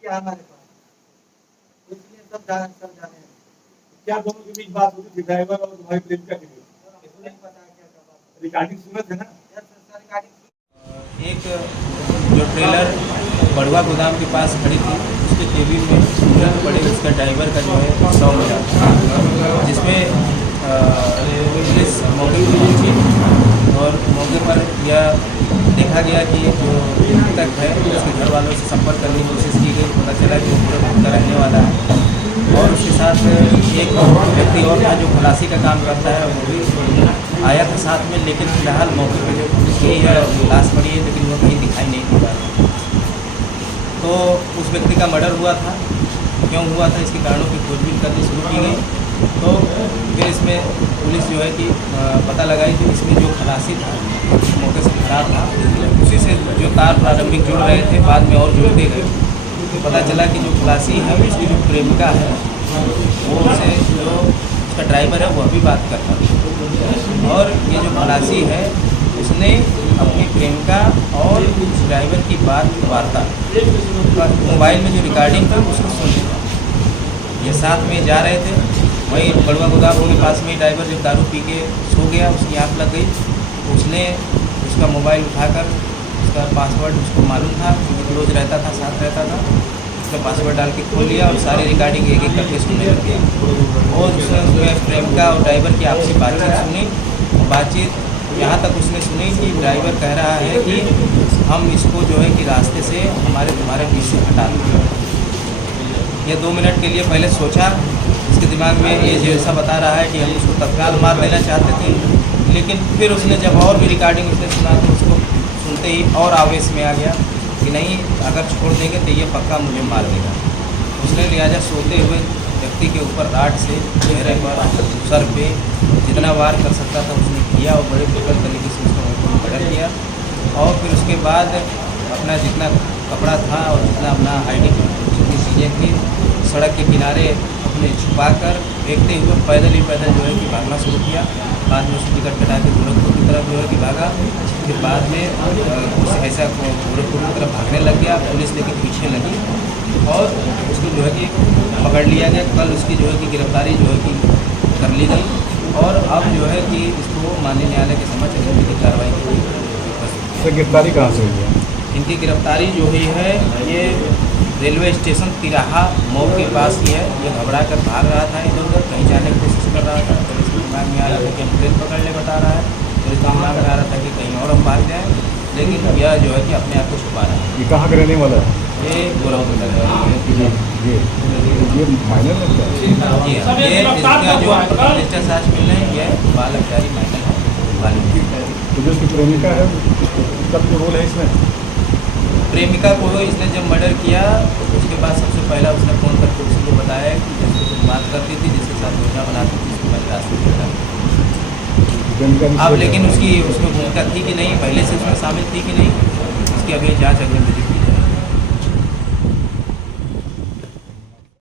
किया हमारे पास, तो इसलिए सब जाने क्या दोनों के बीच बात होती थी, ड्राइवर और तुम्हारी प्रेमिका के बीच? नहीं पता क्या बात। रिकॉर्डिंग सुने थे ना? एक जो ट्रेलर बड़वा गोदाम के पास खड़ी थी उसके केबिन में बुलेट पड़े उसका ड्राइवर का जो है 100 मिला, जिसमें पुलिस मौके पर पहुंची और मौके पर यह देखा गया कि जो मृतक है उसके घर वालों से संपर्क करने की कोशिश की गई। पता चला कि वो पूरा का रहने वाला है और उसके साथ एक व्यक्ति और था जो खलासी का काम करता है, वो भी आया था साथ में, लेकिन फिलहाल मौके पर जो पुलिस गई है लाश पड़ी है लेकिन वो कहीं दिखाई नहीं दे रहा। तो उस व्यक्ति का मर्डर हुआ था, क्यों हुआ था इसके कारणों की खोजबीन करनी शुरू की गई। तो फिर इसमें पुलिस जो है कि पता लगाई कि इसमें जो खलासी था मौके से फरार था, उसी से जो तार प्रारंभिक जुड़ रहे थे बाद में और जुड़ते गए। तो पता चला कि जो खलासी है उसकी जो प्रेमिका है वो उसे जो उसका ड्राइवर है वो अभी बात करता था और ये जो खलासी है उसने अपनी प्रेमिका और उस ड्राइवर की वार्ता मोबाइल में जो रिकॉर्डिंग था उसको सुन लिया। ये साथ में जा रहे थे, वहीं बड़वा गोदाम के पास में ड्राइवर जब दारू पी के सो गया, उसकी आँख लग गई, तो उसने उसका मोबाइल उठाकर उसका पासवर्ड उसको मालूम था क्योंकि रोज़ रहता था, साथ रहता था, उसका पासवर्ड डाल के खोल लिया और सारी रिकॉर्डिंग एक एक करके सुनने लग गया। और उसने प्रेमिका और ड्राइवर की आपसी बातचीत सुनी। बातचीत यहाँ तक उसने सुनी कि ड्राइवर कह रहा है कि हम इसको जो है कि रास्ते से तुम्हारे बीच से हटा दें। ये 2 मिनट के लिए पहले सोचा, उसके दिमाग में ये जो ऐसा बता रहा है कि हम उसको तत्काल मार देना चाहते थे, लेकिन फिर उसने जब और भी रिकॉर्डिंग उसने सुना तो उसको सुनते ही और आवेश में आ गया कि नहीं, अगर छोड़ देंगे तो ये पक्का मुझे मार देगा। उसने लिहाजा सोते हुए व्यक्ति के ऊपर राड से चेहरे पर, सर पे जितना वार कर सकता था उसने किया और बड़े बेहतर तरीके से उसको मर्डर किया। और फिर उसके बाद अपना जितना कपड़ा था और जितना अपना आईडी जितनी चीज़ें थी सड़क के किनारे अपने छुपा कर फेंकते हुए पैदल ही पैदल जो है कि भागना शुरू किया। बाद में उसकी टिकट कटा के गोरखपुर की तरफ जो है कि भागा। फिर बाद में कुछ ऐसा गोरखपुर की तरफ भागने लग गया, पुलिस लेके पीछे लगी और उसको जो है कि पकड़ लिया गया। कल उसकी जो है कि गिरफ्तारी जो है कि कर ली गई और अब जो है कि इसको माननीय न्यायालय के समक्ष अग्रिम की कार्रवाई की गई। गिरफ्तारी कहाँ से हुई है? इनकी गिरफ्तारी जो हुई है ये रेलवे स्टेशन तिराहा मोड़ के पास ही है। ये घबरा कर भाग रहा था, इधर उधर कहीं जाने की कोशिश कर रहा था। तो इसके दिमाग में आ रहा था कि हम ट्रेन पकड़ ले बता रहा है, तो इसके दिमाग में आ रहा था कि कहीं और हम भाग जाएँ, लेकिन यह जो है कि अपने आप को छुपा रहा है। ये कहाँ का रहने वाला है? ये गोरखपुर लग रहा है। ये माइनर लगता है? जी हाँ, ये इसका जो रजिस्टर आज मिल रहे हैं ये बाल अचारी माइनर है वाली। तो जो उसकी प्रेमिका है उसका भी रोल है इसमें? प्रेमिका को इसने जब मर्डर किया उसके बाद सबसे पहला उसने फ़ोन करके उसी को बताया कि जैसे तुम बात करती थी, जिसके साथ योजना बनाती थी, उसको मैं रास्ते में। अब लेकिन उसकी उसमें भूमिका थी कि नहीं, पहले से उसमें शामिल थी कि नहीं, इसकी अभी जाँच अग्रिम